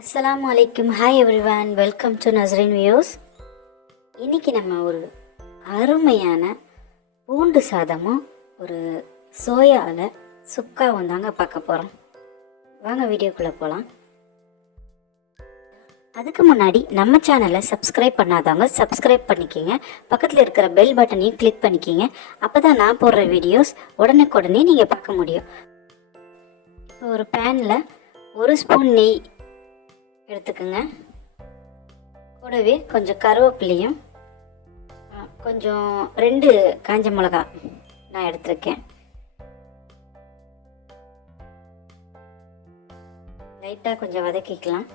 அஸ்ஸலாமு அலைக்கும். Hi everyone, welcome to Nasrin views. இன்றைக்கி நம்ம ஒரு அருமையான பூண்டு சாதமும் ஒரு சோயாவில் சுக்காவும் தாங்க பார்க்க போகிறோம். வாங்க வீடியோக்குள்ளே போகலாம். அதுக்கு முன்னாடி நம்ம சேனலை சப்ஸ்கிரைப் பண்ணாதவங்க சப்ஸ்கிரைப் பண்ணிக்கிங்க. பக்கத்தில் இருக்கிற பெல் பட்டனையும் கிளிக் பண்ணிக்கிங்க. அப்போ தான் நான் போடுற வீடியோஸ் உடனுக்குடனே நீங்கள் பார்க்க முடியும். இப்போ ஒரு பேனில் 1 ஸ்பூன் நெய் எடுத்துக்கோங்க. கூடவே கொஞ்சம் கருவேப்பிலையும் கொஞ்சம் 2 காஞ்ச மிளகா நான் எடுத்துருக்கேன். லைட்டாக கொஞ்சம் வதக்கிக்கலாம்.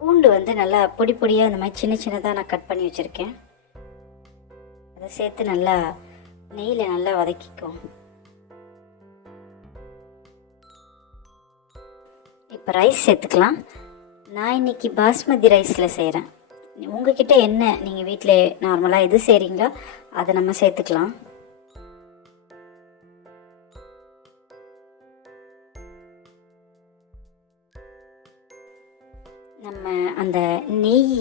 பூண்டு நல்லா பொடி பொடியாக இந்த மாதிரி சின்ன சின்னதாக நான் கட் பண்ணி வச்சுருக்கேன். அதை சேர்த்து நல்லா நெய்யில் நல்லா வதக்கிக்கும். இப்போ ரைஸ் சேர்த்துக்கலாம். நான் இன்றைக்கி பாஸ்மதி ரைஸில் செய்கிறேன். உங்ககிட்ட என்ன நீங்கள் வீட்டில் நார்மலாக எது செய்கிறீங்களோ அதை நம்ம சேர்த்துக்கலாம். நம்ம அந்த நெய்,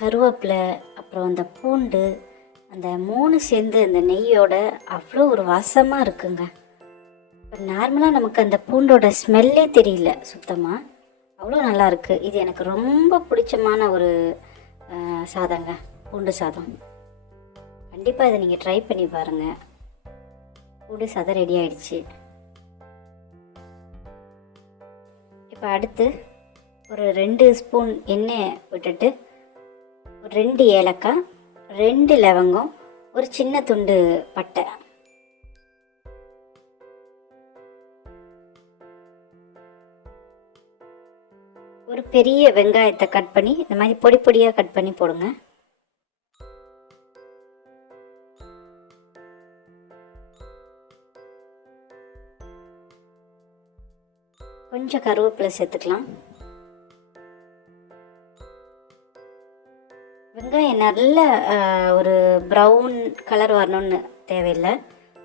கருவேப்பிலை, அப்புறம் அந்த பூண்டு, அந்த 3 சேர்ந்து அந்த நெய்யோட அவ்வளோ ஒரு வாசமாக இருக்குங்க. இப்போ நார்மலாக நமக்கு அந்த பூண்டோட ஸ்மெல்லே தெரியல சுத்தமாக, அவ்வளோ நல்லாயிருக்கு. இது எனக்கு ரொம்ப பிடிச்சமான ஒரு சாதங்க, பூண்டு சாதம். கண்டிப்பாக இதை நீங்கள் ட்ரை பண்ணி பாருங்கள். பூண்டு சாதம் ரெடி ஆகிடுச்சு. இப்போ அடுத்து ஒரு 2 ஸ்பூன் எண்ணெய் விட்டுட்டு ஒரு 2 ஏலக்காய், 2 லவங்கம், ஒரு சின்ன துண்டு பட்டை, ஒரு பெரிய வெங்காயத்தை கட் பண்ணி இந்த மாதிரி பொடி பொடியாக கட் பண்ணி போடுங்க. கொஞ்சம் கருவேப்பிலை சேர்த்துக்கலாம். வெங்காயம் நல்ல ஒரு ப்ரௌன் கலர் வரணும்னு தேவையில்லை.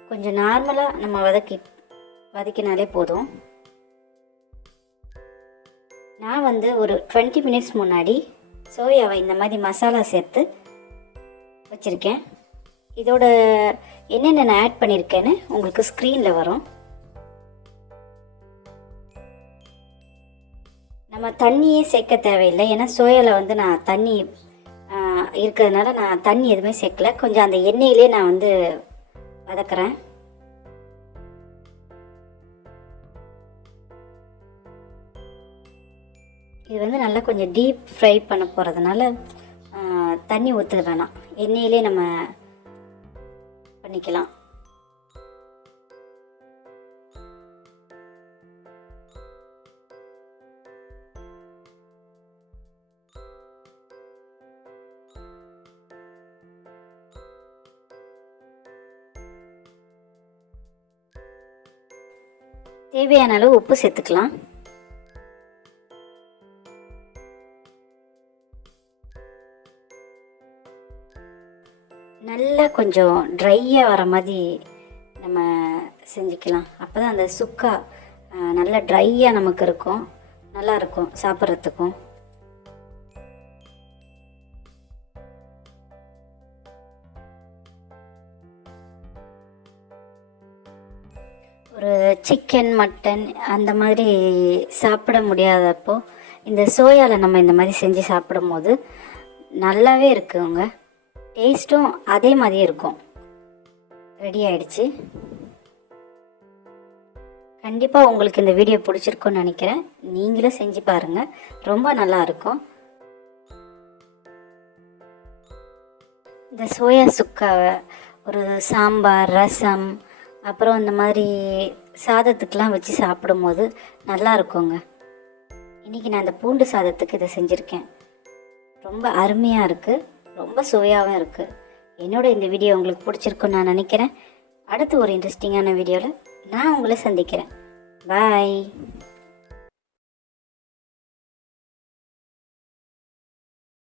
கொஞ்சம் நார்மலாக நம்ம வதக்கினாலே போதும். நான் ஒரு 20 மினிட்ஸ் முன்னாடி சோயாவை இந்த மாதிரி மசாலா சேர்த்து வச்சுருக்கேன். இதோட என்னென்ன நான் ஆட் பண்ணியிருக்கேன்னு உங்களுக்கு ஸ்க்ரீனில் வரும். நம்ம தண்ணியே சேர்க்க தேவையில்லை. ஏன்னா சோயாவில் நான் தண்ணி இருக்கிறதுனால நான் தண்ணி எதுவுமே சேர்க்கல. கொஞ்சம் அந்த எண்ணெயிலே நான் வதக்குறேன். இது நல்லா கொஞ்சம் டீப் ஃப்ரை பண்ண போகிறதுனால தண்ணி ஊற்ற வேணாம், எண்ணெயிலே நம்ம பண்ணிக்கலாம். தேவையான அளவு உப்பு சேர்த்துக்கலாம். நல்லா கொஞ்சம் ட்ரையாக வர மாதிரி நம்ம செஞ்சுக்கலாம். அப்போ தான் அந்த சுக்கா நல்லா ட்ரையாக நமக்கு இருக்கும், நல்லாயிருக்கும் சாப்பிட்றதுக்கும். ஒரு சிக்கன், மட்டன் அந்த மாதிரி சாப்பிட முடியாதப்போ இந்த சோயாவில் நம்ம இந்த மாதிரி செஞ்சு சாப்பிடும் போது நல்லாவே இருக்குங்க. டேஸ்ட்டும் அதே மாதிரியே இருக்கும். ரெடி ஆகிடுச்சு. கண்டிப்பாக உங்களுக்கு இந்த வீடியோ பிடிச்சிருக்குன்னு நினைக்கிறேன். நீங்களும் செஞ்சு பாருங்கள், ரொம்ப நல்லாயிருக்கும். இந்த சோயா சுக்காவை ஒரு சாம்பார், ரசம், அப்புறம் இந்த மாதிரி சாதத்துக்கெலாம் வச்சு சாப்பிடும்போது நல்லா இருக்குங்க. இன்றைக்கி நான் இந்த பூண்டு சாதத்துக்கு இதை செஞ்சுருக்கேன். ரொம்ப அருமையாக இருக்குது, ரொம்ப சுவையாகவும் இருக்குது. என்னோட இந்த வீடியோ உங்களுக்கு பிடிச்சிருக்குன்னு நான் நினைக்கிறேன். அடுத்து ஒரு இன்ட்ரெஸ்டிங்கான வீடியோவில் நான் உங்களை சந்திக்கிறேன். பாய்.